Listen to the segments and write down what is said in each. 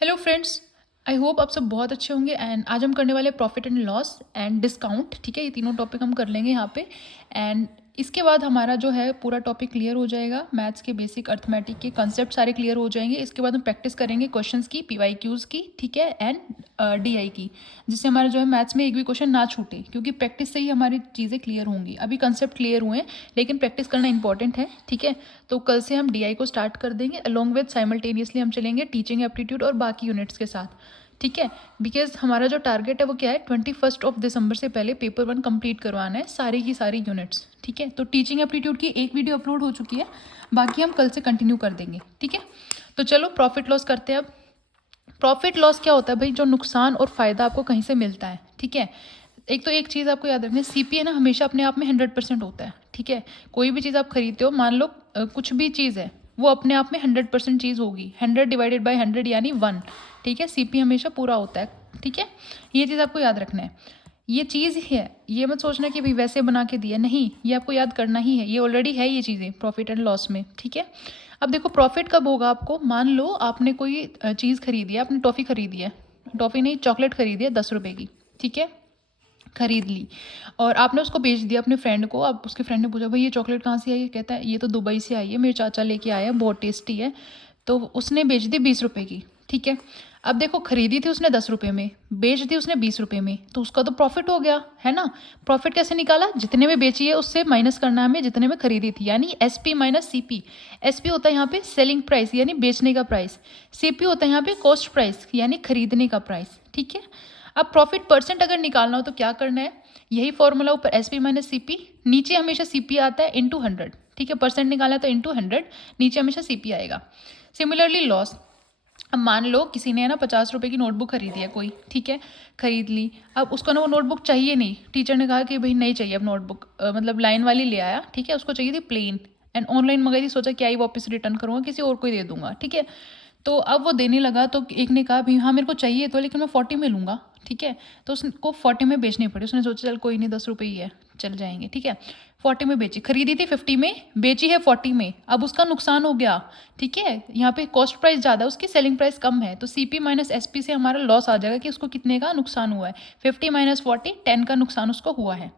Hello friends, I hope आप सब बहुत अच्छे होंगे। एंड आज हम करने वाले profit and loss and discount. ठीक है, ये तीनों टॉपिक हम कर लेंगे यहाँ पे। एंड इसके बाद हमारा जो है पूरा टॉपिक क्लियर हो जाएगा। मैथ्स के बेसिक अर्थमेटिक के कंसेप्ट सारे क्लियर हो जाएंगे। इसके बाद हम प्रैक्टिस करेंगे क्वेश्चंस की, PYQs की, ठीक है, एंड DI की, जिससे हमारा जो है मैथ्स में एक भी क्वेश्चन ना छूटे, क्योंकि प्रैक्टिस से ही हमारी चीज़ें क्लियर होंगी। अभी कंसेप्ट क्लियर हुए हैं, लेकिन प्रैक्टिस करना इंपॉर्टेंट है। ठीक है, तो कल से हम DI को स्टार्ट कर देंगे, अलॉन्ग विद साइमल्टेनियसली हम चलेंगे टीचिंग एप्टीट्यूड और बाकी यूनिट्स के साथ। ठीक है, बिकॉज हमारा जो टारगेट है वो क्या है, 21 दिसंबर से पहले पेपर 1 कंप्लीट करवाना है सारी की सारी यूनिट्स। ठीक है, तो टीचिंग एप्टीट्यूड की एक वीडियो अपलोड हो चुकी है, बाकी हम कल से कंटिन्यू कर देंगे। ठीक है, तो चलो प्रॉफिट लॉस करते हैं अब। प्रॉफिट लॉस क्या होता है भाई? जो नुकसान और फायदा आपको कहीं से मिलता है। ठीक है, एक तो एक चीज़ आपको याद रखनी है, CPA ना हमेशा अपने आप में 100% होता है। ठीक है, कोई भी चीज़ आप खरीदते हो, मान लो कुछ भी चीज़ है, वो अपने आप में 100% चीज़ होगी। 100 डिवाइडेड बाई 100 यानी 1। ठीक है, CP हमेशा पूरा होता है। ठीक है, ये चीज़ आपको याद रखना है। ये चीज़ ही है, ये मत सोचना कि भाई वैसे बना के दिया, नहीं, ये आपको याद करना ही है। ये ऑलरेडी है ये चीज़ें प्रॉफिट एंड लॉस में। ठीक है, अब देखो प्रॉफिट कब होगा आपको? मान लो आपने कोई चीज़ खरीदी है, आपने टॉफ़ी खरीदी है, टॉफ़ी नहीं, चॉकलेट खरीदी है 10 रुपये की। ठीक है, खरीद ली और आपने उसको बेच दिया अपने फ्रेंड को। अब उसके फ्रेंड ने पूछा, भाई ये चॉकलेट कहाँ से आई है? कहता है ये तो दुबई से आई है, मेरे चाचा लेके आए हैं, बहुत टेस्टी है। तो उसने बेच दी 20 रुपये की। ठीक है, अब देखो खरीदी थी उसने 10 रुपये में, बेच दी उसने 20 रुपये में, तो उसका तो प्रॉफिट हो गया है ना। प्रॉफिट कैसे निकाला? जितने में बेची है उससे माइनस करना है हमें जितने में खरीदी थी, यानी SP माइनस CP। SP होता है यहाँ पे सेलिंग प्राइस यानी बेचने का प्राइस, CP होता है यहाँ पे कॉस्ट प्राइस यानी खरीदने का प्राइस। ठीक है, अब प्रॉफिट परसेंट अगर निकालना हो तो क्या करना है? यही फॉर्मूला, ऊपर SP माइनस CP, नीचे हमेशा CP आता है इंटू 100। ठीक है, परसेंट निकालना है तो इंटू 100, नीचे हमेशा CP आएगा। सिमिलरली लॉस, अब मान लो किसी ने ना 50 रुपये की नोटबुक खरीदी है कोई। ठीक है, खरीद ली, अब उसको ना वो नोटबुक चाहिए नहीं, टीचर ने कहा कि भाई नहीं चाहिए अब नोटबुक, मतलब लाइन वाली ले आया। ठीक है, उसको चाहिए थी प्लेन, एंड ऑनलाइन मंगाई थी, सोचा क्या ही वापस रिटर्न करूँगा, किसी और को ही दे दूंगा। ठीक है, तो अब वो देने लगा, तो एक ने कहा भाई हाँ मेरे को चाहिए तो, लेकिन मैं 40 में लूँगा। ठीक है, तो उसको 40 में बेचनी पड़ी। उसने सोचा चल कोई नहीं, 10 रुपये ही है, चल जाएंगे। ठीक है, 40 में बेची, खरीदी थी 50 में, बेची है 40 में, अब उसका नुकसान हो गया। ठीक है, यहाँ पे कॉस्ट प्राइस ज़्यादा है, उसकी सेलिंग प्राइस कम है, तो CP माइनस SP से हमारा लॉस आ जाएगा कि उसको कितने का नुकसान हुआ है। 50 माइनस 40, 10 का नुकसान उसको हुआ है।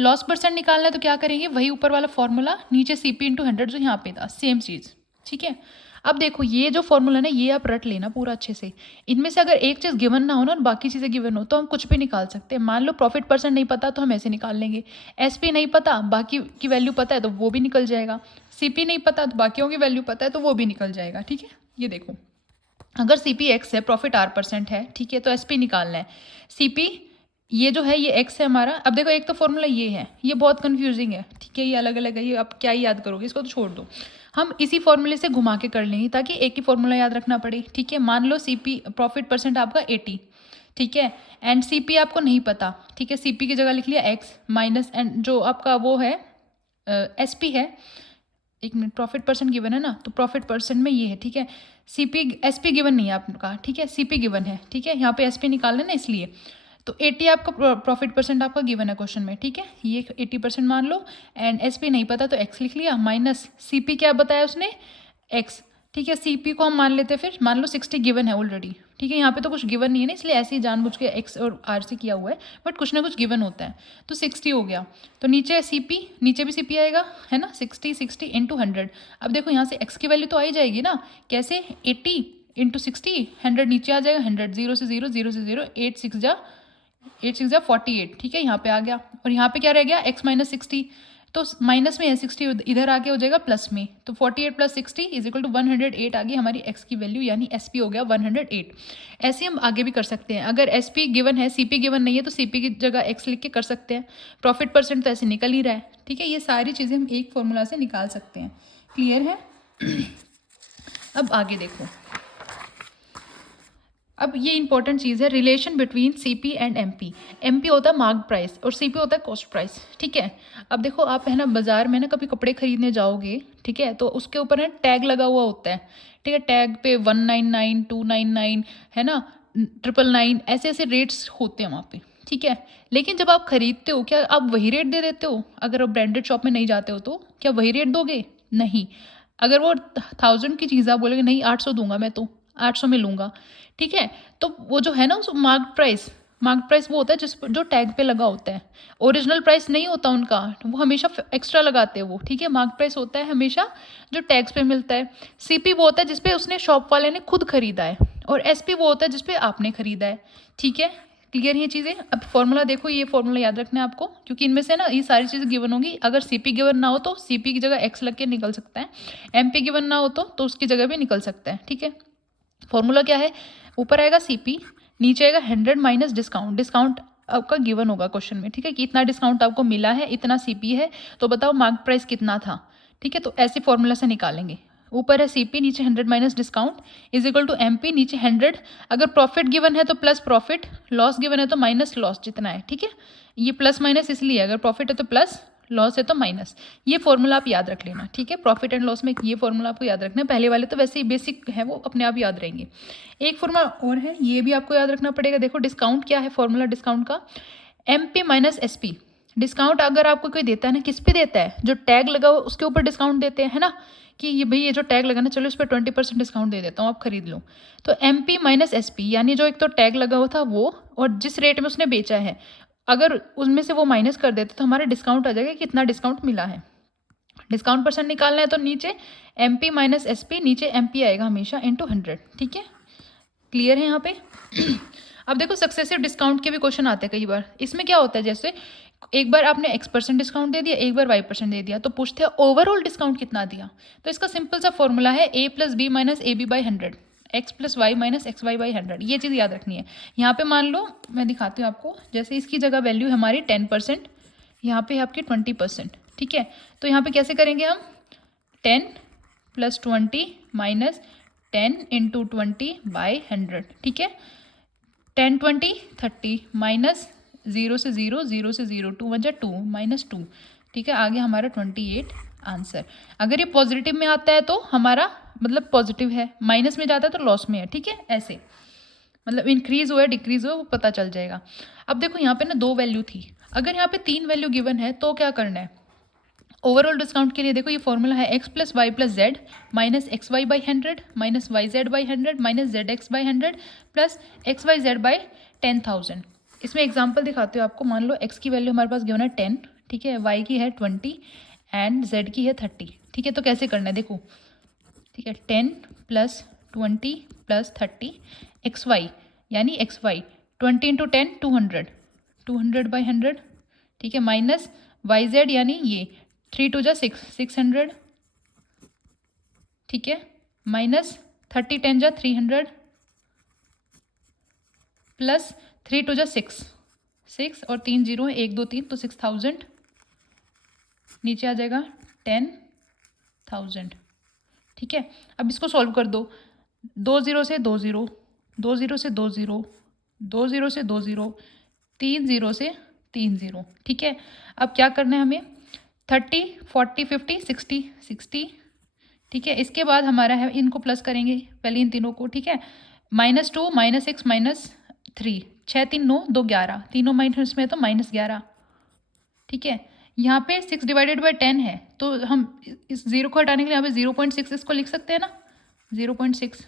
लॉस परसेंट निकालना है तो क्या करेंगे? वही ऊपर वाला फॉर्मूला, नीचे CP इंटू 100 जो यहाँ पे था, सेम चीज़। ठीक है, अब देखो ये जो फॉर्मूला ना, ये आप रट लेना पूरा अच्छे से। इनमें से अगर एक चीज़ गिवन ना हो ना और बाकी चीज़ें गिवन हो तो हम कुछ भी निकाल सकते हैं। मान लो प्रॉफिट परसेंट नहीं पता तो हम ऐसे निकाल लेंगे, SP नहीं पता, बाकी की वैल्यू पता है तो वो भी निकल जाएगा, CP नहीं पता तो बाकियों की वैल्यू पता है तो वो भी निकल जाएगा। ठीक है, ये देखो, अगर CP X है, प्रॉफिट R% है, ठीक है, तो SP निकालना है। CP ये जो है ये X है हमारा। अब देखो एक तो फॉर्मूला ये है, ये बहुत कंफ्यूजिंग है। ठीक है, ये अलग अलग है, ये आप क्या ही याद करोगे, इसको तो छोड़ दो। हम इसी फॉर्मूले से घुमा के कर लेंगे ताकि एक ही फॉर्मूला याद रखना पड़े। ठीक है, मान लो CP प्रॉफिट परसेंट आपका 80। ठीक है, एंड CP आपको नहीं पता। ठीक है, CP की जगह लिख लिया X माइनस, एंड जो आपका वो है SP है, एक मिनट, प्रॉफिट परसेंट गिवन है ना, तो प्रॉफिट परसेंट में ये है। ठीक है, CP SP गिवन नहीं है आपका। ठीक है, CP गिवन है। ठीक है, यहाँ पे SP निकालना ना, इसलिए तो 80 आपका प्रॉफिट परसेंट आपका गिवन है क्वेश्चन में। ठीक है, ये 80% मान लो, एंड SP नहीं पता तो X लिख लिया, माइनस CP क्या बताया उसने, X। ठीक है, CP को हम मान लेते हैं, फिर मान लो 60 गिवन है ऑलरेडी। ठीक है, यहाँ पे तो कुछ गिवन नहीं है ना, इसलिए ऐसे ही जानबूझ के X और R से किया हुआ है, बट कुछ ना कुछ गिवन होता है। तो 60 हो गया, तो नीचे CP, नीचे भी CP आएगा, है ना, 60 इंटू 100। अब देखो यहाँ से X की वैल्यू तो आ ही जाएगी ना, कैसे? 80 इंटू 60, 100 नीचे आ जाएगा, 100, 0 से 0, 0 से 0, 8 6 जा 48। ठीक है, यहाँ पे आ गया, और यहाँ पे क्या रह गया? X माइनस 60, तो माइनस में है 60, इधर आके हो जाएगा प्लस में, तो 48 प्लस 60 इज इक्वल टू 108 आ गई हमारी X की वैल्यू, यानी SP हो गया 108। ऐसे हम आगे भी कर सकते हैं, अगर SP गिवन है, CP गिवन नहीं है तो CP की जगह X लिख के कर सकते हैं। प्रॉफिट परसेंट तो ऐसे निकल ही रहा है। ठीक है, ये सारी चीज़ें हम एक फॉर्मूला से निकाल सकते हैं। क्लियर है? अब आगे देखो, अब ये इंपॉर्टेंट चीज़ है, relation between CP and MP। MP होता है मार्क प्राइस और CP होता है कॉस्ट प्राइस। ठीक है, अब देखो आप है ना बाजार में ना कभी कपड़े खरीदने जाओगे, ठीक है, तो उसके ऊपर ना टैग लगा हुआ होता है। ठीक है, टैग पे 199, 299, है ना, 999, ऐसे ऐसे रेट्स होते हैं वहाँ पे। ठीक है, लेकिन जब आप खरीदते हो क्या आप वही रेट दे देते हो? अगर आप ब्रांडेड शॉप में नहीं जाते हो तो क्या वही रेट दोगे? नहीं। अगर वो 1000 की चीज़ आप बोलोगे नहीं 800 दूंगा मैं, तो 800 में लूँगा, ठीक है। तो वो जो है ना, उस मार्क प्राइस वो होता है जिस जो टैग पे लगा होता है, ओरिजिनल प्राइस नहीं होता उनका, वो हमेशा एक्स्ट्रा लगाते हैं वो, ठीक है। मार्क प्राइस होता है हमेशा जो टैग्स पे मिलता है। सीपी वो होता है जिसपे उसने शॉप वाले ने खुद खरीदा है, और एसपी वो होता है जिसपे आपने खरीदा है, ठीक है। क्लियर ये चीज़ें। अब फॉर्मूला देखो, ये फॉर्मूला याद रखना है आपको, क्योंकि इनमें से ना ये सारी चीज़ें गिवन होंगी। अगर सीपी गिवन ना हो तो सीपी की जगह एक्स लग के निकल सकता है, एमपी गिवन ना हो तो उसकी जगह भी निकल सकता है, ठीक है। फॉर्मूला क्या है, ऊपर आएगा सीपी, नीचे आएगा 100 माइनस डिस्काउंट। डिस्काउंट आपका गिवन होगा क्वेश्चन में, ठीक है, कि इतना डिस्काउंट आपको मिला है, इतना सीपी है, तो बताओ मार्क प्राइस कितना था, ठीक है। तो ऐसे फॉर्मूला से निकालेंगे। ऊपर है सीपी, नीचे 100 minus discount is equal to MP, नीचे 100। अगर प्रॉफिट गिवन है तो प्लस प्रॉफिट, लॉस गिवन है तो माइनस लॉस जितना है, ठीक है। ये प्लस माइनस इसलिए, अगर प्रॉफिट है तो प्लस, लॉस है तो माइनस। ये फॉर्मूला आप याद रख लेना, ठीक है। प्रॉफिट एंड लॉस में ये फॉर्मूला आपको याद रखना है। पहले वाले तो वैसे ही बेसिक है, वो अपने आप याद रहेंगे। एक फॉर्मूला और है, ये भी आपको याद रखना पड़ेगा। देखो डिस्काउंट क्या है, फॉर्मूला डिस्काउंट का M P minus S P. Discount अगर आपको कोई देता है ना, किस पे देता है, जो टैग लगा हो उसके ऊपर डिस्काउंट देते हैं, है ना, कि ये भाई ये जो टैग लगा ना, चलो इस पर 20% डिस्काउंट दे देता हूँ, आप खरीद लो। तो M P minus S P, यानी जो एक तो टैग लगा हुआ था वो, और जिस रेट में उसने बेचा है, अगर उसमें से वो माइनस कर देते तो हमारा डिस्काउंट आ जाएगा, कितना डिस्काउंट मिला है। डिस्काउंट परसेंट निकालना है तो नीचे M P minus S P, नीचे एम पी आएगा हमेशा इंटू 100, ठीक है। क्लियर है यहाँ पे। अब देखो सक्सेसिव डिस्काउंट के भी क्वेश्चन आते हैं कई बार। इसमें क्या होता है, जैसे एक बार आपने X% डिस्काउंट दे दिया, एक बार Y% दे दिया, तो पूछते हैं ओवरऑल डिस्काउंट कितना दिया। तो इसका सिंपल सा फॉर्मूला है A plus B minus A B by 100, X plus Y minus X Y by 100। ये चीज़ याद रखनी है। यहाँ पे मान लो, मैं दिखाती हूँ आपको, जैसे इसकी जगह वैल्यू है हमारी 10%, यहाँ पे है आपकी 20%, ठीक है। तो यहाँ पे कैसे करेंगे हम, 10 प्लस 20 माइनस 10 इंटू 20 बाई 100, ठीक है। 10 20 30 माइनस 0 से 0, 0 से 0, 2 1 2 माइनस 2, ठीक है। आगे हमारा 28 आंसर। अगर ये पॉजिटिव में आता है तो हमारा मतलब पॉजिटिव है, माइनस में जाता है तो लॉस में है, ठीक है। ऐसे मतलब इंक्रीज हुआ है डिक्रीज हुआ है वो पता चल जाएगा। अब देखो यहाँ पे ना 2 वैल्यू थी, अगर यहाँ पे 3 वैल्यू गिवन है तो क्या करना है। ओवरऑल डिस्काउंट के लिए देखो ये फॉर्मूला है X plus Y plus Z minus X Y by 100 minus Y Z by 100 minus Z X by 100 plus X Y Z by 10,000। इसमें एग्जांपल दिखाते हो आपको। मान लो एक्स की वैल्यू हमारे पास गिवन है 10, ठीक है, वाई की है 20 एंड जेड की है 30, ठीक है। तो कैसे करना है देखो, ठीक है, 10 प्लस 20 प्लस 30 एक्स वाई, यानी एक्स वाई 20 इंटू 10 200, 200 बाई 100, ठीक है, माइनस वाई जेड यानी ये 3 2 जा 6, 600, ठीक है, माइनस 30 10 जा 300 प्लस 3 2 जा 6, 6 और 3 जीरो है, 1 2 3 तो 6000, नीचे आ जाएगा 10,000, ठीक है। अब इसको सॉल्व कर दो, 2 0 से 2 0, 2 0 से 2 0, 2 0 से 2 0, 3 0 से 3 0, ठीक है। अब क्या करना है हमें, 30 40 50 60 60, ठीक है। इसके बाद हमारा है, इनको प्लस करेंगे पहले इन तीनों को, ठीक है, -2 -6 -3, 6 3 9 2 11, तीनों माइनस में तो -11, ठीक है। यहाँ पे 6 डिवाइडेड बाई 10 है, तो हम इस जीरो को हटाने के लिए यहाँ पे 0.6 इसको लिख सकते हैं ना, 0.6,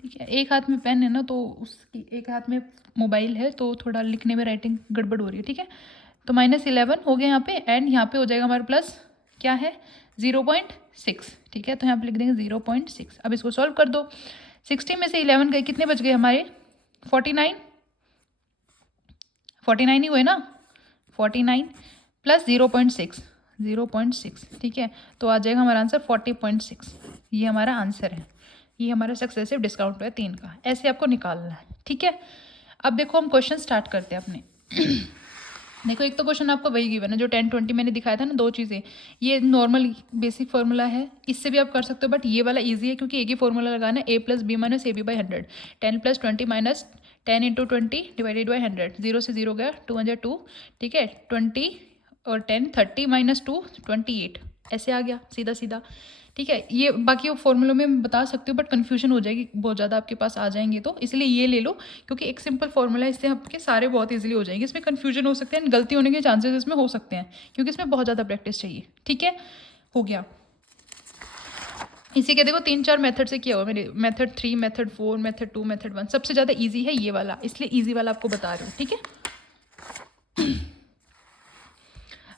ठीक है। एक हाथ में पेन है ना, तो उसकी एक हाथ में मोबाइल है, तो थोड़ा लिखने में राइटिंग गड़बड़ हो रही है, ठीक है। तो -11 हो गया यहाँ पे, एंड यहाँ पे हो जाएगा हमारे प्लस क्या है 0.6, ठीक है। तो यहाँ पे लिख देंगे 0.6। अब इसको सॉल्व कर दो, 60 में से 11 गए, कितने बच गए हमारे 49, 49 ही हुए ना, 49 प्लस 0.6, 0.6, ठीक है। तो आ जाएगा हमारा आंसर 40.6। ये हमारा आंसर है, ये हमारा सक्सेसिव डिस्काउंट है 3 का। ऐसे आपको निकालना है, ठीक है। अब देखो हम क्वेश्चन स्टार्ट करते हैं अपने। देखो एक तो क्वेश्चन आपको वही गिवन है जो 10 20 मैंने दिखाया था ना, 2 चीज़ें। ये नॉर्मल बेसिक फार्मूला है, इससे भी आप कर सकते हो, बट ये वाला इजी है क्योंकि एक ही फार्मूला लगाना है, a plus B minus A B by 100, 10 plus 20 minus 10 into 20 divided by 100, 0 से 0 गया, 2 1 2, ठीक है, 20 और 10 30 माइनस 2 28, ऐसे आ गया सीधा सीधा, ठीक है। ये बाकी वो फॉर्मूलों में बता सकते हो, बट कन्फ्यूजन हो जाएगी, बहुत ज़्यादा आपके पास आ जाएंगे, तो इसलिए ये ले लो क्योंकि एक सिंपल फॉर्मूला है, इससे आपके सारे बहुत इजीली हो जाएंगे। इसमें कन्फ्यूजन हो सकते हैं, गलती होने के चांसेस इसमें हो सकते हैं, क्योंकि इसमें बहुत ज़्यादा प्रैक्टिस चाहिए, ठीक है। हो गया। इसी के देखो 3-4 मेथड से किया हुआ मेरे, मेथड 3, मेथड 4, मेथड 2, मेथड 1। सबसे ज़्यादा ईजी है ये वाला, इसलिए ईजी वाला आपको बता रही हूँ, ठीक है।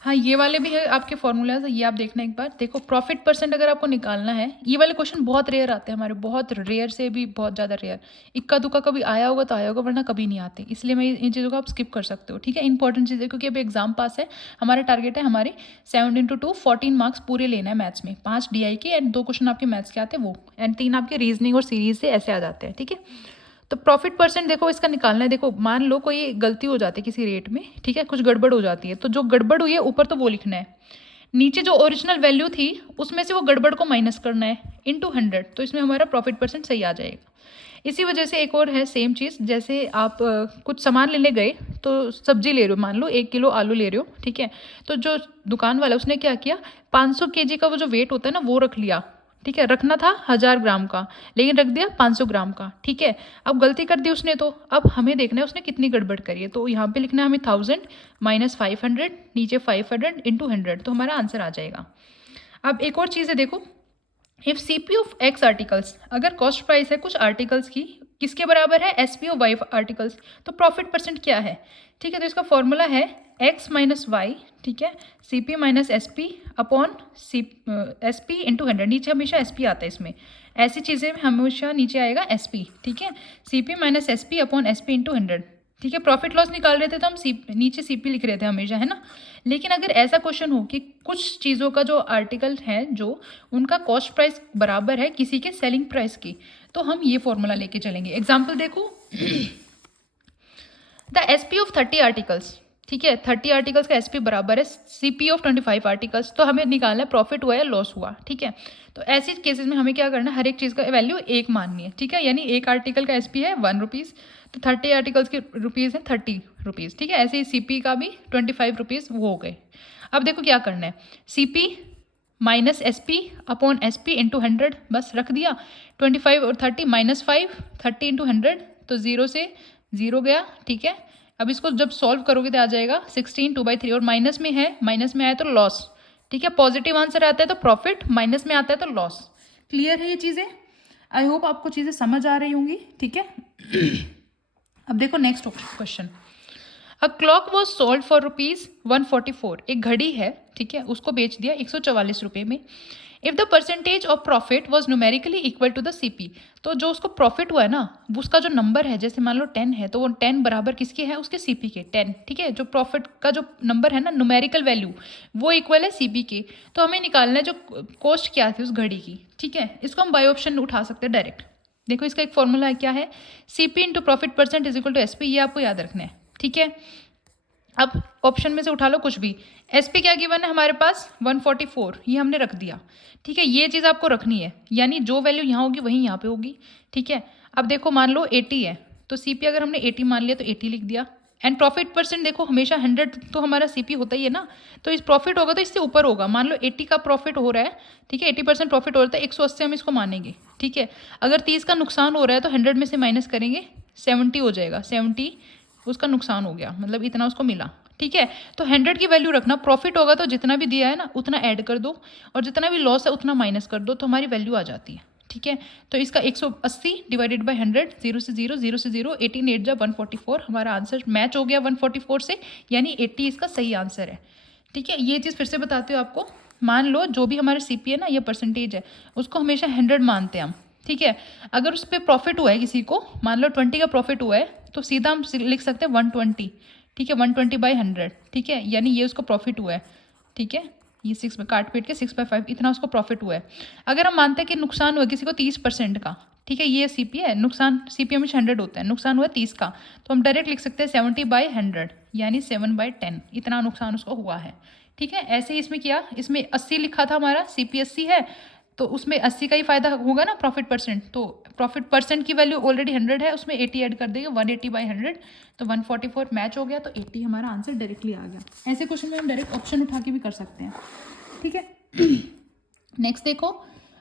हाँ, ये वाले भी है आपके फॉर्मूलाज, ये आप देखना एक बार। देखो प्रॉफिट परसेंट अगर आपको निकालना है, ये वाले क्वेश्चन बहुत रेयर आते हैं हमारे, बहुत रेयर से भी बहुत ज़्यादा रेयर। इक्का दुक्का कभी आया होगा तो आया होगा, वरना कभी नहीं आते। इसलिए मैं इन चीज़ों को आप स्किप कर सकते हो, ठीक है। इंपॉर्टेंट चीज़ है, क्योंकि अभी एग्जाम पास है, हमारा टारगेट है हमारे 7 × 2 14 मार्क्स पूरे लेना है मैथ्स में। 5 DI के एंड 2 क्वेश्चन आपके मैथ्स के आते हैं वो, एंड 3 आपके रीजनिंग और सीरीज से ऐसे आ जाते हैं, ठीक है। तो प्रॉफिट परसेंट देखो इसका निकालना है। देखो मान लो कोई गलती हो जाती है किसी रेट में, ठीक है, कुछ गड़बड़ हो जाती है, तो जो गड़बड़ हुई है ऊपर तो वो लिखना है, नीचे जो ओरिजिनल वैल्यू थी उसमें से वो गड़बड़ को माइनस करना है इंटू 100, तो इसमें हमारा प्रॉफिट परसेंट सही आ जाएगा। इसी वजह से एक और है सेम चीज़, जैसे आप कुछ सामान लेने गए, तो सब्जी ले रहे हो, मान लो 1 किलो आलू ले रहे हो, ठीक है। तो जो दुकान वाला उसने क्या किया, 500 kg का वो जो वेट होता है ना वो रख लिया, ठीक है। रखना था 1000 ग्राम का, लेकिन रख दिया 500 ग्राम का, ठीक है। अब गलती कर दी उसने, तो अब हमें देखना है उसने कितनी गड़बड़ करी है। तो यहाँ पे लिखना है हमें 1000 माइनस 500, नीचे 500 इंटू 100, तो हमारा आंसर आ जाएगा। अब एक और चीज़ है, देखो if CP of X articles, अगर कॉस्ट प्राइस है कुछ आर्टिकल्स की, किसके बराबर है, SP ऑफ Y आर्टिकल्स, तो प्रॉफिट परसेंट क्या है, ठीक है। तो इसका फॉर्मूला है X माइनस वाई, ठीक है, CP minus SP upon SP into 100। नीचे हमेशा SP आता है इसमें, ऐसी चीज़ें में हमेशा नीचे आएगा SP, ठीक है। CP minus SP upon SP into 100, ठीक है। प्रॉफिट लॉस निकाल रहे थे तो हम नीचे CP लिख रहे थे हमेशा, है ना। लेकिन अगर ऐसा क्वेश्चन हो कि कुछ चीज़ों का जो आर्टिकल है जो उनका कॉस्ट प्राइस बराबर है किसी के सेलिंग प्राइस की, तो हम ये फॉर्मूला लेके चलेंगे। एग्जाम्पल देखो, द SP ऑफ 30 आर्टिकल्स, ठीक है, 30 आर्टिकल्स का SP बराबर है CP ऑफ 25 आर्टिकल्स। तो हमें निकालना है प्रॉफिट हुआ या लॉस हुआ, ठीक है। तो ऐसे केसेस में हमें क्या करना है, हर एक चीज़ का वैल्यू 1 माननी है, ठीक है। यानी एक आर्टिकल का SP है 1 रुपीज़, तो 30 आर्टिकल्स के रुपीज़ हैं 30 रुपीज़, ठीक है। ऐसे ही CP का भी 25 रुपीज़ वो हो गए। अब देखो क्या करना है, CP minus SP upon SP into 100, बस रख दिया। 25 और 30 माइनस 5, 30 इंटू 100, तो 0 से 0 गया, ठीक है। अब इसको जब सॉल्व करोगे तो आ जाएगा 16 2/3, और माइनस में है, माइनस में आया तो लॉस, ठीक है। पॉजिटिव आंसर आता है तो प्रॉफिट, माइनस में आता है तो लॉस। क्लियर है ये चीज़ें? आई होप आपको चीज़ें समझ आ रही होंगी, ठीक है। अब देखो next question, a clock was sold for ₹144, एक घड़ी है, ठीक है, उसको बेच दिया 144 रुपये में। If the percentage of profit was numerically equal to the CP, तो जो उसको प्रॉफिट हुआ है ना, उसका जो नंबर है, जैसे मान लो 10 है, तो वो 10 बराबर किसके है, उसके CP के 10, ठीक है। जो प्रॉफिट का जो नंबर है ना, न्यूमेरिकल वैल्यू, वो इक्वल है CP के। तो हमें निकालना है जो कॉस्ट क्या थी उस घड़ी की, ठीक है। इसको हम बाय ऑप्शन उठा सकते हैं डायरेक्ट। देखो इसका एक फॉर्मूला है, क्या है, CP into profit percent is equal to SP, ये आपको याद रखना है, ठीक है। अब ऑप्शन में से उठा लो कुछ भी, SP क्या गिवन है हमारे पास 144, ये हमने रख दिया, ठीक है। ये चीज़ आपको रखनी है, यानी जो वैल्यू यहाँ होगी वही यहाँ पे होगी, ठीक है। अब देखो मान लो 80 है, तो CP अगर हमने 80 मान लिया तो 80 लिख दिया। एंड प्रॉफिट परसेंट देखो हमेशा 100 तो हमारा CP होता ही है ना, तो इस प्रॉफिट होगा तो इससे ऊपर होगा। मान लो 80 का प्रॉफिट हो रहा है, ठीक है, 80% प्रॉफिट हो रहा है, 180 हम इसको मानेंगे, ठीक है। अगर 30 का नुकसान हो रहा है तो 100 में से माइनस करेंगे, 70 हो जाएगा, 70 उसका नुकसान हो गया, मतलब इतना उसको मिला, ठीक है। तो 100 की वैल्यू रखना, प्रॉफिट होगा तो जितना भी दिया है ना उतना ऐड कर दो, और जितना भी लॉस है उतना माइनस कर दो, तो हमारी वैल्यू आ जाती है, ठीक है। तो इसका 180 डिवाइडेड बाय 100, 0 से 0, 0 से 0, 18 8 जा 144, हमारा आंसर मैच हो गया 144 से, यानी 80 इसका सही आंसर है, ठीक है। ये चीज़ फिर से बताते हो आपको, मान लो जो भी हमारे CP है ना, ये परसेंटेज है, उसको हमेशा 100 मानते हैं हम, ठीक है। अगर उस पर प्रॉफिट हुआ है किसी को, मान लो 20 का प्रॉफिट हुआ है, तो सीधा हम लिख सकते हैं 120, ठीक है, 120/100, ठीक है, यानी ये उसको प्रॉफिट हुआ है, ठीक है। ये 6 में काट पीट के 6/5 इतना उसको प्रॉफिट हुआ है। अगर हम मानते हैं कि नुकसान हुआ किसी को 30% का, ठीक है, ये CP है, नुकसान CP हमेशा 100 होता है, नुकसान हुआ 30 का, तो हम डायरेक्ट लिख सकते हैं 70/100, यानी 7/10 इतना नुकसान उसको हुआ है, ठीक है। ऐसे ही इसमें किया, इसमें 80 लिखा था हमारा, CP 80 है, तो उसमें 80 का ही फायदा होगा ना प्रॉफिट परसेंट, तो प्रॉफिट परसेंट की वैल्यू ऑलरेडी 100 है, उसमें 80 ऐड कर देंगे, 180/100, तो 144 मैच हो गया, तो 80 हमारा आंसर डायरेक्टली आ गया। ऐसे क्वेश्चन में हम डायरेक्ट ऑप्शन उठा के भी कर सकते हैं, ठीक है। नेक्स्ट देखो,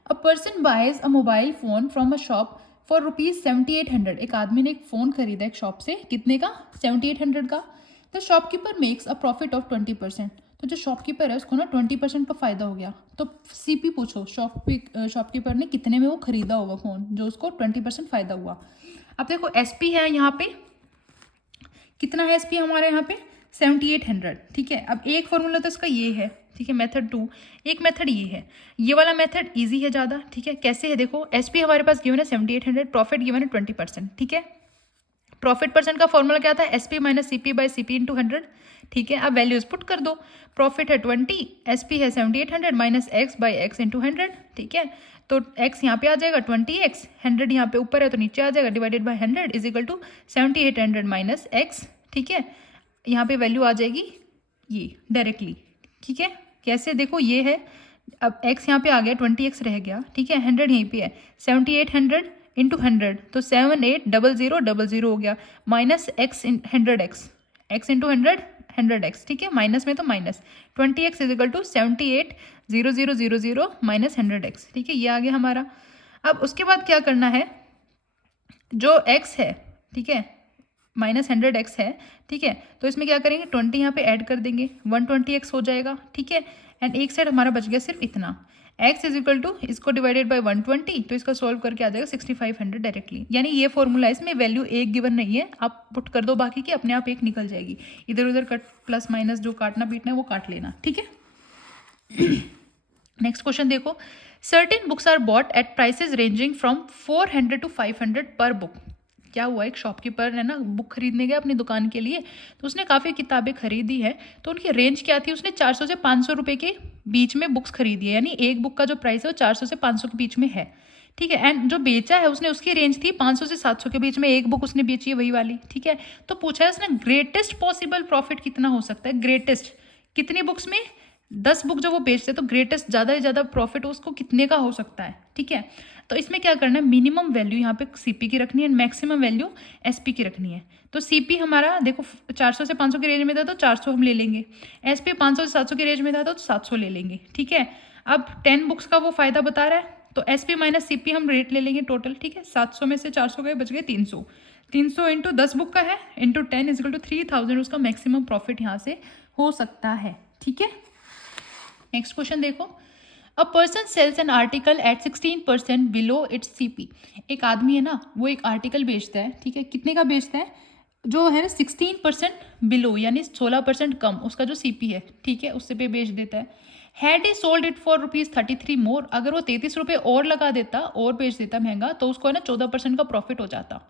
a person boys a mobile phone from a shop for ₹7800, एक आदमी ने एक फ़ोन खरीदा एक शॉप से, कितने का, 7800 का। The shopkeeper makes a profit of 20%, तो जो शॉपकीपर है उसको ना 20% का फ़ायदा हो गया, तो सीपी पूछो शॉपकीपर ने कितने में वो ख़रीदा होगा फ़ोन जो उसको 20% फ़ायदा हुआ। अब देखो एसपी है यहाँ पे, कितना है एसपी हमारे यहाँ पे 7800, ठीक है। अब एक फॉर्मूला तो इसका ये है, ठीक है, मेथड 2। एक मेथड ये है, ये वाला मेथड इजी है ज़्यादा, ठीक है। कैसे है देखो, एसपी हमारे पास गिवन है 7800, प्रॉफिट गिवन है 20%, ठीक है। प्रॉफिट परसेंट का फॉर्मूला क्या था, SP minus CP by CP into 100, ठीक है। अब वैल्यूज पुट कर दो, प्रॉफिट है 20, एसपी है 7800 minus x by x into 100, ठीक है। तो x यहाँ पे आ जाएगा 20x, 100 यहाँ पे ऊपर है तो नीचे आ जाएगा, divided by 100 is equal to 7800 minus X, ठीक है। यहाँ पे वैल्यू आ जाएगी ये डायरेक्टली, ठीक है। कैसे देखो ये है, अब x यहाँ पे आ गया 20x रह गया, ठीक है। 100 यहीं पे है, 7800 इंटू 100 तो 780000 हो गया, minus x 100x, x into 100x, ठीक है। माइनस में तो minus 20x is equal to 780000 minus 100x, ठीक है। ये आ गया हमारा। अब उसके बाद क्या करना है, जो x है, ठीक है, माइनस 100x है, ठीक है। तो इसमें क्या करेंगे, 20 यहाँ पे ऐड कर देंगे, 120x हो जाएगा, ठीक है। एंड एक साइड हमारा बच गया सिर्फ इतना, x इज इक्वल टू इसको डिवाइडेड बाय 120, तो इसका सॉल्व करके आ जाएगा 6500 डायरेक्टली। यानी ये फॉर्मूला है, इसमें वैल्यू एक गिवन नहीं है, आप पुट कर दो बाकी की, अपने आप एक निकल जाएगी। इधर उधर कट प्लस माइनस जो काटना पीटना है वो काट लेना, ठीक है। नेक्स्ट क्वेश्चन देखो, certain books are bought at prices ranging from 400 to 500 पर बुक। क्या हुआ, एक शॉपकीपर है ना बुक खरीदने गया अपनी दुकान के लिए, तो उसने काफ़ी किताबें खरीदी है, तो उनकी रेंज क्या थी, उसने 400 से 500 रुपये के बीच में बुक्स खरीदी है, यानी एक बुक का जो प्राइस है वो 400 से 500 के बीच में है, ठीक है। एंड जो बेचा है उसने, उसकी रेंज थी 500 से 700 के बीच में, एक बुक उसने बेची है वही वाली, ठीक है। तो पूछा है उसने ग्रेटेस्ट पॉसिबल प्रॉफिट कितना हो सकता है, ग्रेटेस्ट कितनी बुक्स में, 10 बुक जो वो बेचते हैं, तो ग्रेटेस्ट ज़्यादा से ज़्यादा प्रॉफिट उसको कितने का हो सकता है, ठीक है। तो इसमें क्या करना है, मिनिमम वैल्यू यहाँ पे सीपी की रखनी है, मैक्सिमम वैल्यू एसपी की रखनी है। तो सीपी हमारा देखो 400 से 500 की रेंज में था तो 400 हम ले लेंगे, एसपी 500 से 700 की रेंज में था तो 700 ले लेंगे, ठीक है। अब 10 बुक्स का वो फायदा बता रहा है, तो एसपी माइनस सीपी हम रेट ले लेंगे टोटल, ठीक है। 700 में से 400 गए, बच गए 300, 300 इंटू 10 बुक का है इंटू 10 इजिकल टू 3000, उसका मैक्सिमम प्रॉफिट यहाँ से हो सकता है, ठीक है। नेक्स्ट क्वेश्चन देखो, a person sells an article at 16% below its CP. एक आदमी है ना, वो एक आर्टिकल बेचता है, ठीक है, कितने का बेचता है, जो है ना 16% बिलो, यानी 16% कम उसका जो सीपी है, ठीक है, उससे पे बेच देता है। Had he sold it for ₹33 मोर, अगर वो 33 रुपये और लगा देता और बेच देता महंगा, तो उसको है ना 14% का प्रॉफिट हो जाता,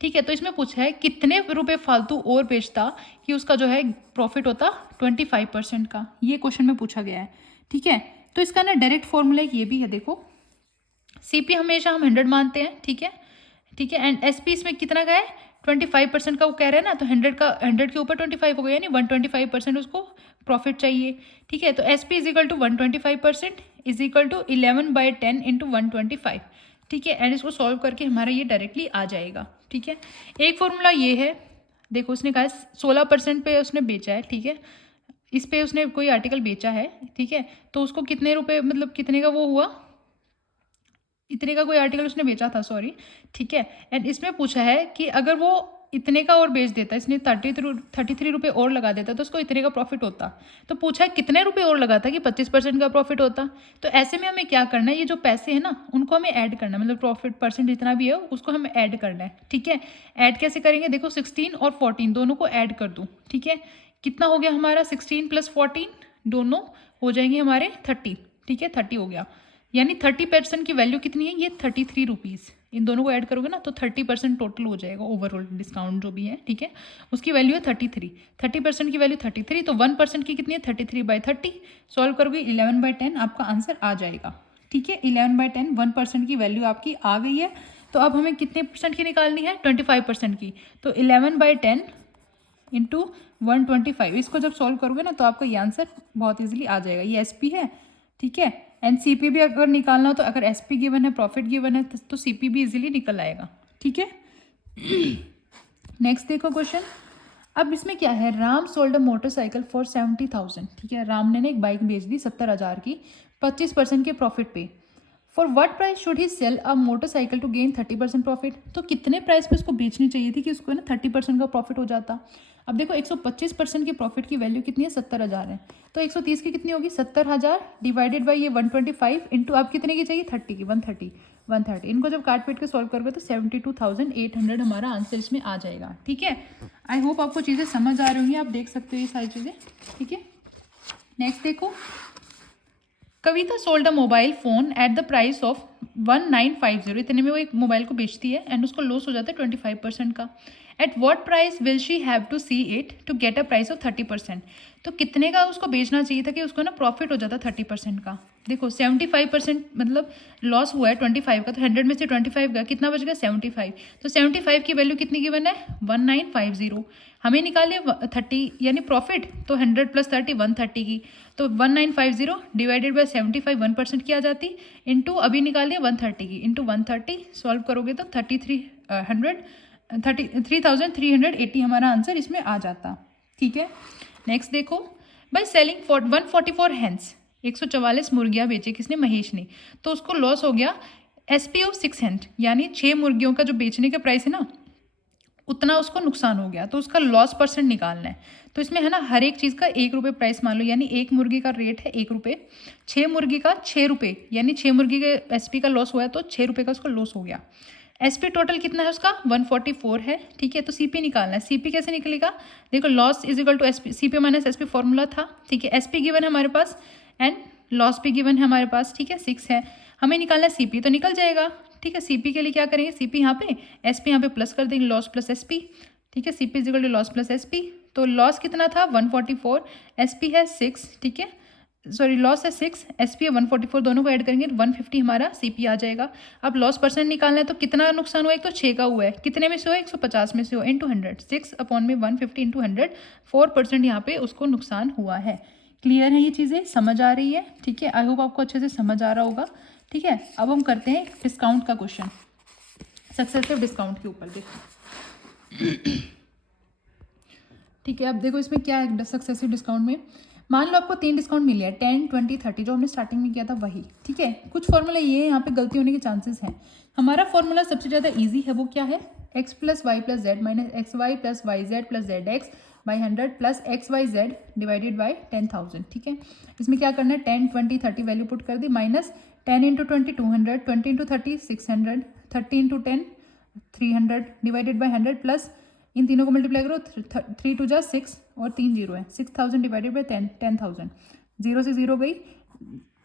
ठीक है। तो इसमें पूछा है कितने रुपए फालतू और बेचता कि उसका जो है प्रॉफिट होता 25% का, ये क्वेश्चन में पूछा गया है, ठीक है। तो इसका ना डायरेक्ट फॉर्मूला ये भी है, देखो सीपी हमेशा हम 100 मानते हैं, ठीक है, ठीक है। एंड एसपी इसमें कितना का है, 25% का वो कह रहे हैं ना, तो 100 के ऊपर 25 हो गया, यानी 125% उसको प्रॉफिट चाहिए, ठीक है। तो SP is equal to 125% is equal to 11/10 into 125, ठीक है। एंड इसको सॉल्व करके हमारा ये डायरेक्टली आ जाएगा, ठीक है। एक फॉर्मूला ये है, देखो उसने कहा 16% पे उसने बेचा है, ठीक है, इस पे उसने कोई आर्टिकल बेचा है, ठीक है, तो उसको कितने रुपए, मतलब कितने का वो हुआ, इतने का कोई आर्टिकल उसने बेचा था, सॉरी, ठीक है। एंड इसमें पूछा है कि अगर वो इतने का और बेच देता, इसने 33 रुपये और लगा देता तो उसको इतने का प्रॉफिट होता। तो पूछा है कितने रुपए और लगाता कि 25% का प्रॉफिट होता। तो ऐसे में हमें क्या करना है, ये जो पैसे हैं ना उनको हमें ऐड करना है, मतलब प्रॉफिट परसेंट जितना भी है उसको हमें ऐड करना है, ठीक है। ऐड कैसे करेंगे, देखो 16 और 14 दोनों को ऐड कर दूँ, ठीक है। कितना हो गया हमारा, 16 + 14 दोनों हो जाएंगे हमारे 30, ठीक है, 30 हो गया, यानी 30% की वैल्यू कितनी है, ये 33 रुपीज़, इन दोनों को ऐड करोगे ना तो 30% टोटल हो जाएगा, ओवरऑल डिस्काउंट जो भी है, ठीक है, उसकी वैल्यू है 33, 30% की वैल्यू 33, तो 1% की कितनी है 33/30, सॉल्व करोगे 11/10, आपका आंसर आ जाएगा, ठीक है। 11/10 1% की वैल्यू आपकी आ गई है। तो अब हमें कितने परसेंट की निकालनी है, 25% की, तो 11/10 इंटू 125, इसको जब सॉल्व करोगे ना तो आपका ये आंसर बहुत ईजिली आ जाएगा। ये एसपी है, ठीक है। एंड सीपी भी अगर निकालना हो तो अगर एसपी गिवन है, प्रॉफिट गिवन है, तो सीपी भी इजीली निकल आएगा, ठीक है। नेक्स्ट देखो क्वेश्चन, अब इसमें क्या है, Ram sold a motorcycle for 70,000, ठीक है, राम ने एक बाइक बेच दी 70,000 की 25% के प्रॉफिट पे। For what price should he sell a motorcycle to gain 30% profit. तो कितने प्राइस पे उसको बेचनी चाहिए थी कि उसको ना 30% का प्रॉफिट हो जाता। अब देखो 125% की प्रॉफिट की वैल्यू कितनी है, 70,000 है। तो 130 की कितनी होगी, 70,000 डिवाइडेड बाई ये 125 इंटू अब कितने की चाहिए, 30 की, 130 इनको जब काट पीट के सॉल्व करोगे तो 72,800 हमारा आंसर इसमें आ जाएगा। ठीक है, आई होप आपको चीज़ें समझ आ रही होंगी, आप देख सकते हो ये सारी चीज़ें। ठीक है, नेक्स्ट देखो, Kavita sold a mobile phone at the price of 1950, इतने में वो एक मोबाइल को बेचती है एंड उसको लॉस हो जाता है 25% का। At what price will she have to see it to get a price of 30%। तो कितने का उसको बेचना चाहिए था कि उसको ना प्रॉफिट हो जाता 30% का। देखो 75% मतलब लॉस हुआ है 25 का, तो 100 में से 25 का कितना बच गया, 75। तो 75 की वैल्यू कितनी गिवन है, 1950। हमें निकाले 30 यानी प्रॉफिट, तो 100 प्लस 30 130 की, तो 1950 डिवाइडेड बाई 75 1% की आ जाती, इंटू अभी निकालिए 130 की, इंटू 130 सॉल्व करोगे तो 3380 हमारा आंसर इसमें आ जाता। ठीक है, नेक्स्ट देखो, बाय सेलिंग 144 हैंस, 144 मुर्गियाँ बेचे किसने, महेश ने, तो उसको लॉस हो गया SP ऑफ 6 हैंड, यानी 6 मुर्गियों का जो बेचने का प्राइस है ना उतना उसको नुकसान हो गया, तो उसका लॉस परसेंट निकालना है। तो इसमें है ना हर एक चीज़ का 1 रुपये प्राइस मान लो, यानी 1 मुर्गी का रेट है 1 रुपये, 6 मुर्गी का 6 रुपये, यानी 6 मुर्गी के SP का लॉस हुआ है तो 6 रुपये का उसका लॉस हो गया। SP टोटल कितना है उसका 144 है। ठीक है, तो CP निकालना है। CP कैसे निकलेगा, देखो loss is equal to SP, CP minus SP formula था। ठीक है, SP गिवन है हमारे पास एंड लॉस भी गिवन है हमारे पास। ठीक है, 6 है, हमें निकालना है CP, तो निकल जाएगा। ठीक है, CP के लिए क्या करेंगे, CP यहाँ पे, SP यहाँ पे प्लस कर देंगे, लॉस प्लस SP। ठीक है, CP is equal to loss plus SP, तो लॉस कितना था 144, SP है 6, ठीक है सॉरी लॉस है 6, SP है 144, दोनों को ऐड करेंगे 150 हमारा CP आ जाएगा। अब लॉस परसेंट निकालना है, तो कितना नुकसान हुआ, एक तो 6 का हुआ है, कितने में से हुआ 150 में से हुआ, इंटू 100, 6 अपॉन में 150 इंटू 100, 4% यहाँ पे उसको नुकसान हुआ है। क्लियर है ये चीज़ें, समझ आ रही है। ठीक है, आई होप आपको अच्छे से समझ आ रहा होगा। ठीक है, अब हम करते हैं डिस्काउंट का क्वेश्चन, सक्सेसिव डिस्काउंट के ऊपर देखो। ठीक है, अब देखो इसमें क्या है सक्सेसिव डिस्काउंट में, मान लो आपको 3 डिस्काउंट मिले हैं 10, 20, 30, जो हमने स्टार्टिंग में किया था वही। ठीक है, कुछ फॉर्मूला ये है, यहाँ पे गलती होने के चांसेस हैं। हमारा फॉर्मूला सबसे ज़्यादा ईजी है, वो क्या है, x plus Y plus Z minus XY plus YZ plus ZX by 100 plus XYZ divided by 10,000। ठीक है, इसमें क्या करना है, 10, 20, 30 वैल्यू पुट कर दी, minus 10 into 20 200, 20 into 30 600, 30 into 10 300 divided by 100 plus इन तीनों को मल्टीप्लाई करो, 3 टू जा 6 और 3 जीरो है, 6000 डिवाइडेड बाई 10,000, जीरो से जीरो गई,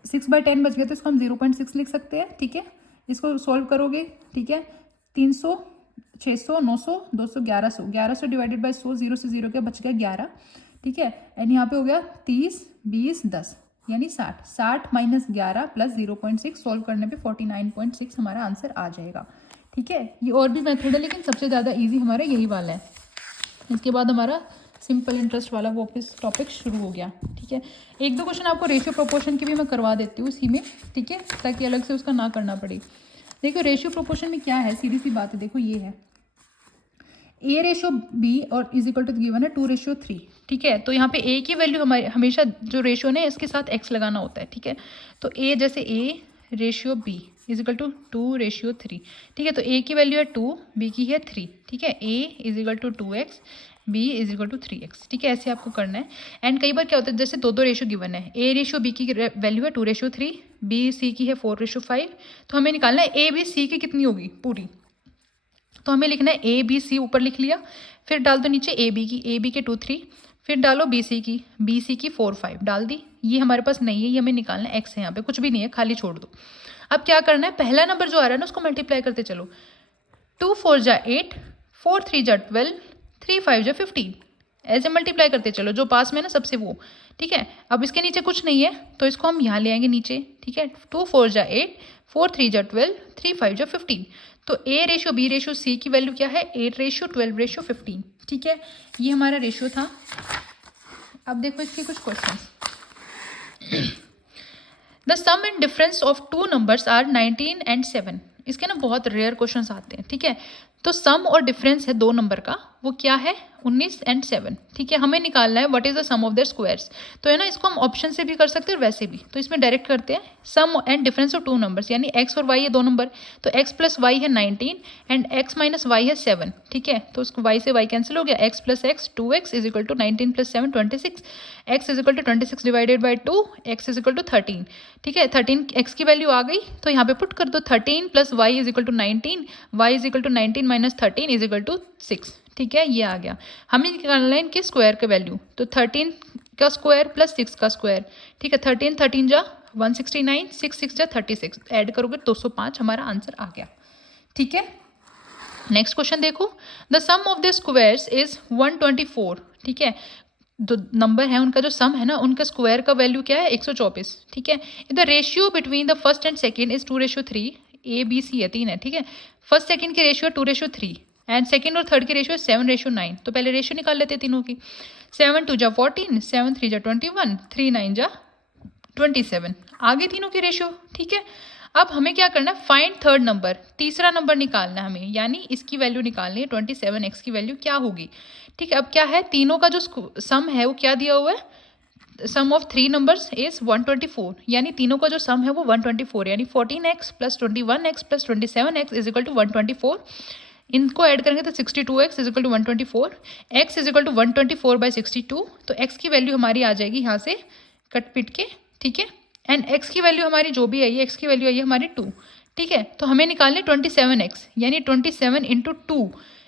6/10 बच गया, तो इसको हम 0.6 लिख सकते हैं। ठीक है, इसको सॉल्व करोगे, ठीक है, 300, 600, 900, 200, 1100, 1100 डिवाइडेड बाई 100, जीरो से जीरो क्या बच गया 11। ठीक है, एंड यहाँ पे हो गया 30, 20, 10 यानी 60, 60 माइनस 11 प्लस 0.6, सॉल्व करने पे 49.6 हमारा आंसर आ जाएगा। ठीक है, ये और भी मेथड है लेकिन सबसे ज़्यादा इजी हमारा यही वाला है। इसके बाद हमारा सिंपल इंटरेस्ट वाला वो टॉपिक शुरू हो गया। ठीक है, एक दो क्वेश्चन आपको रेशियो प्रोपोर्शन की भी मैं करवा देती हूँ इसी में। ठीक है, ताकि अलग से उसका ना करना पड़े। देखो रेशियो प्रोपोर्शन में क्या है, सीधी सी बात है, देखो ये है A/B और इज इक्वल टू गिवन है 2/3। ठीक है, तो यहाँ पे A की वैल्यू हमारे हमेशा जो रेशियो है इसके साथ x लगाना होता है। ठीक है, तो A जैसे A/B इज इक्वल टू 2/3। ठीक है, तो A की वैल्यू है 2, B की है 3। ठीक है, A is equal to 2x, B is equal to 3x। ठीक है, ऐसे आपको करना है। एंड कई बार क्या होता है, जैसे दो रेशियो गिवन है, A/B की वैल्यू है 2/3, B C की है 4/5, तो हमें निकालना है A B C की कितनी होगी पूरी, तो हमें लिखना है ABC ऊपर लिख लिया, फिर डाल दो नीचे AB की, AB के 2, 3, फिर डालो BC की 4, 5 डाल दी। ये हमारे पास नहीं है, ये हमें निकालना है, x है यहाँ पे कुछ भी नहीं है, खाली छोड़ दो। अब क्या करना है, पहला नंबर जो आ रहा है ना उसको मल्टीप्लाई करते चलो, 2 4 जा 8, 4 3 जा 12, 3 5 जा 15, ऐसे मल्टीप्लाई करते चलो, जो पास में ना सबसे वो। ठीक है, अब इसके नीचे कुछ नहीं है तो इसको हम यहाँ ले आएंगे नीचे। ठीक है, 2 4 जा 8, 4 3 जा 12, 3 5 जा 15, तो A/B/C की वैल्यू क्या है, 8/12/15। ठीक है, ये हमारा रेशियो था। अब देखो इसके कुछ question. The sum and difference of 2 numbers are 19 and 7। इसके ना बहुत रेयर क्वेश्चंस आते हैं। ठीक है, तो सम और डिफरेंस है 2 नंबर का, वो क्या है, 19 एंड 7, ठीक है। हमें निकालना है what is the sum of their squares. तो है ना, इसको हम ऑप्शन से भी कर सकते हैं और वैसे भी। तो इसमें डायरेक्ट करते हैं, sum and difference of two numbers, यानी x और y है दो नंबर, तो x प्लस वाई है 19 एंड x माइनस वाई है 7, ठीक है। तो उसको y से y कैंसिल हो गया, x plus X 2x is equal to 19 plus 7 26, x is equal to 26 divided by 2, x is equal to 13, ठीक है। 13 x की वैल्यू आ गई, तो यहाँ पे पुट कर दो 13 plus Y is equal to 19, Y is equal to 19 minus 13 is equal to 6, ठीक है। ये आ गया। हमें निकालना है इनके स्क्वायर का वैल्यू, तो 13 का स्क्वायर प्लस 6 का स्क्वायर, ठीक है। 13 13 जा 169, 6 6 जा 36, ऐड करोगे 205, हमारा आंसर आ गया, ठीक है। नेक्स्ट क्वेश्चन देखो, the sum of the squares is 124, ठीक है। जो नंबर है उनका जो सम है ना, उनका स्क्वायर का वैल्यू क्या है 124, ठीक है। The ratio between the first and second is 2:3, A B C है, 3 है, ठीक है। फर्स्ट सेकेंड की रेशियो 2:3 एंड सेकेंड और थर्ड की रेशियो 7:9। तो पहले रेशियो निकाल लेते हैं तीनों की। 7 2 जा 14, 7 3 जा 21, 3 9 जा 27, आगे तीनों की रेशियो, ठीक है। अब हमें क्या करना है, फाइंड थर्ड नंबर, तीसरा नंबर निकालना है हमें, यानी इसकी वैल्यू निकालनी है 27x की वैल्यू क्या होगी, ठीक है। अब क्या है, तीनों का जो सम है वो क्या दिया हुआ है, सम ऑफ थ्री नंबर्स इज 124, यानी तीनों का जो सम है वो 124, यानी 14x plus 21x plus 27x is equal to 124। इनको ऐड करेंगे तो 62x is equal to 124, x is equal to 124/62, तो x की वैल्यू हमारी आ जाएगी यहाँ से कट पिट के, ठीक है। एंड x की वैल्यू हमारी जो भी आई है, x की वैल्यू आई है हमारी 2, ठीक है। तो हमें निकालने 27x, यानी 27 इंटू 2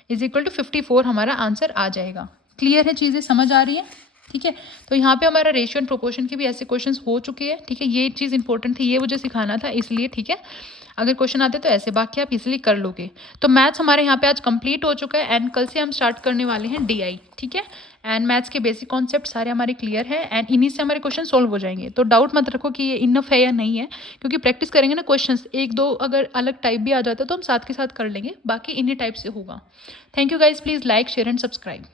इज इक्वल टू 54, हमारा आंसर आ जाएगा। क्लियर है, चीज़ें समझ आ रही है, ठीक है। तो यहाँ पे हमारा रेशियो एंड प्रोपोर्शन के भी ऐसे क्वेश्चंस हो चुके हैं, ठीक है। ये चीज़ इंपॉर्टेंट थी, ये मुझे सिखाना था इसलिए, ठीक है। अगर क्वेश्चन आते तो ऐसे, बाकी आप इजीली कर लोगे। तो मैथ्स हमारे यहाँ पे आज कंप्लीट हो चुका है एंड कल से हम स्टार्ट करने वाले हैं DI, ठीक है। एंड मैथ्स के बेसिक कॉन्सेप्ट सारे हमारे क्लियर है एंड इन्हीं से हमारे क्वेश्चन सॉल्व हो जाएंगे। तो डाउट मत रखो कि ये इनफ है या नहीं है, क्योंकि प्रैक्टिस करेंगे ना क्वेश्चंस, एक दो अगर अलग टाइप भी आ जाता है तो हम साथ के साथ कर लेंगे, बाकी इन्हीं टाइप से होगा। Thank you guys, please like share and subscribe.